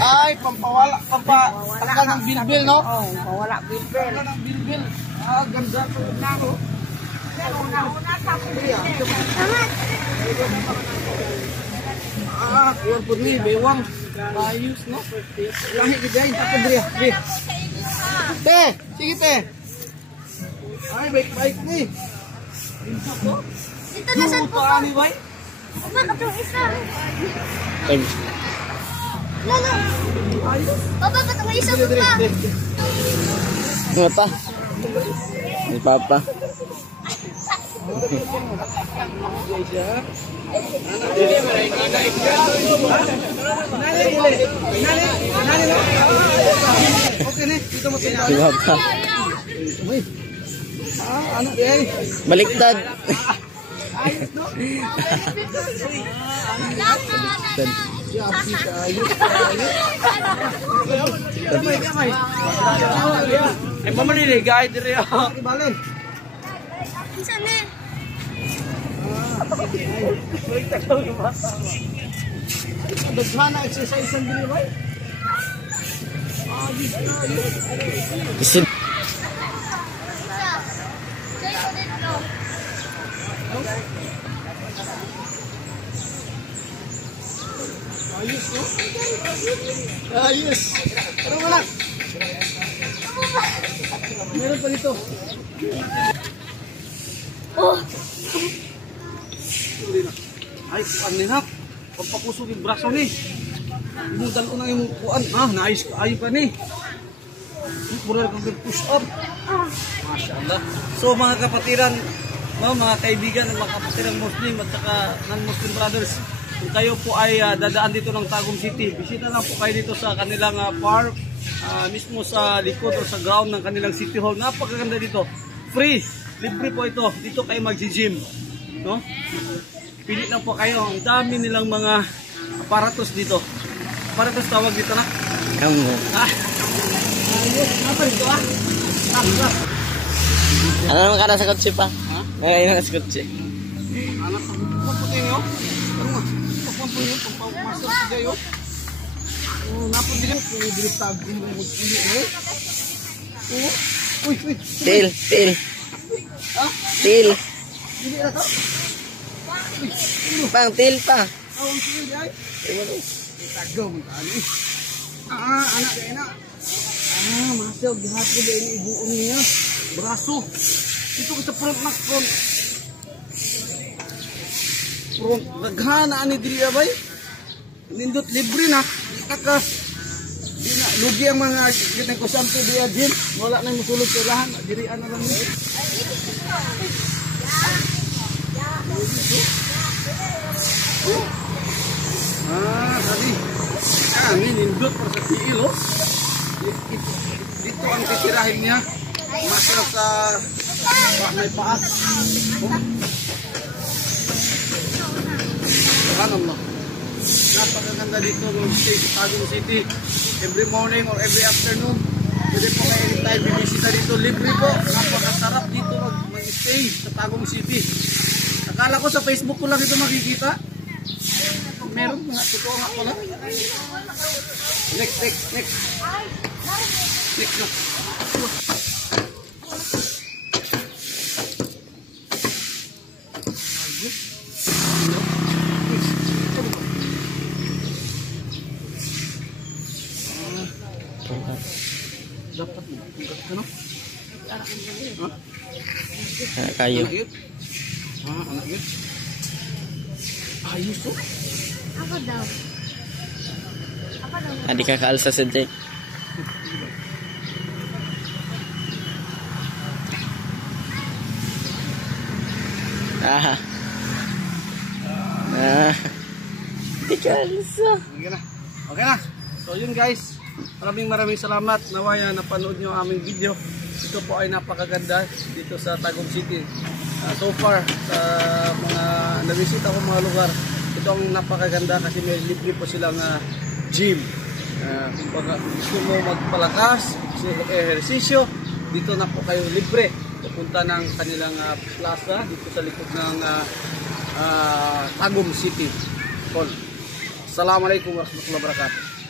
Ay, pampatanggal ng bilbil, no? Oo, pawala bilbil. Pampatanggal ng bilbil. Ah, ganda po na, no? Una-una sa kuwan po ni, bewang. Ayos, no? Lahi gidayin. Ako, Dria. Te, sige, te. Ay, baik-baik ni. Dito na saan po? Paano, bay? Bakit yung isa? Tag. Lalo. Papa, ba't ang isa po pa? Mata. Ni Papa. Okay na, dito mo tingnan. Si Papa. Uy. Ano yan? Baliktad. Kamay. Ay, mamaliligay dire ako. Ibalen. Saan eh? Daghan na exercise ang dili, bay. Isin. Ayos, no? Ayos. Ano mo lang? Meron pa dito. Oh, Ay, kuan ni hap. Pagpakusog yung braso ni. Yung dalo na yung kuan. Naayos ka. Ayaw ka ni. Pura kang push up. Masya Allah. So mga kapatiran, no, mga kaibigan ng mga kapatirang Muslim at saka non-Muslim brothers, kung kayo po ay dadaan dito ng Tagum City, bisita lang po kayo dito sa kanilang park, mismo sa likod o sa ground ng kanilang City Hall. Napakaganda dito. Free. Libre po ito. Dito kayo mag-gym. No? Pili lang po kayo. Ang dami nilang mga aparatos dito. Aparatos tawag dito na? Amo. Ayos. Apa dito Ano naman ka na sa kotse pa? Ngayon na sa kotse. Anak ko. Pagputi niyo. Ano nga? Pagputi niyo. Pagpapasok sa kayo. Napagdilim. Pagdilim tagin. Uy. Til. Til. Hindi na to. Pang til pa. Ang sige ay. Tagaw mo tali. Anak din na. Masyaw gihapon din ibuon niya. Braso. Ito ko sa front. Front. Naghana ani diri bay. Nindot libre na. Kaka di na lugi ang mga kita ko sampo dia gym. Wala na musulod sa lahan. Dirian na lang ni. Tadi kami nindot para sa tiil, oh. Dito ang titirahin niya. Masya sa may paas. Ano? Napakaganda dito ng Tagum City. Every morning or every afternoon. Pwede po kayo anytime bibisita dito. Libre po. Napakasarap dito mag-stay sa Tagum City. Akala ko sa Facebook ko lang ito makikita. Meron nga. Totoo nga pala. Next na. Dapat mo. Ano? Anak kayu. Anak yun. Ayos to. Ako daw. Adik kakaalsa sa Jake. Di kaalsa. Okay na. So yun guys. Maraming salamat. Nawaya napanood nyo ang aming video. Ito po ay napakaganda dito sa Tagum City. So far sa mga nabisita ko mga lugar, ito ang napakaganda kasi may libre po silang gym. Kung gusto mo magpalakas, gusto mo mag-ehersisyo, dito na po kayo libre. Pupunta ng kanilang plaza dito sa likod ng Tagum City Hall. Assalamualaikum warahmatullahi wabarakatuh.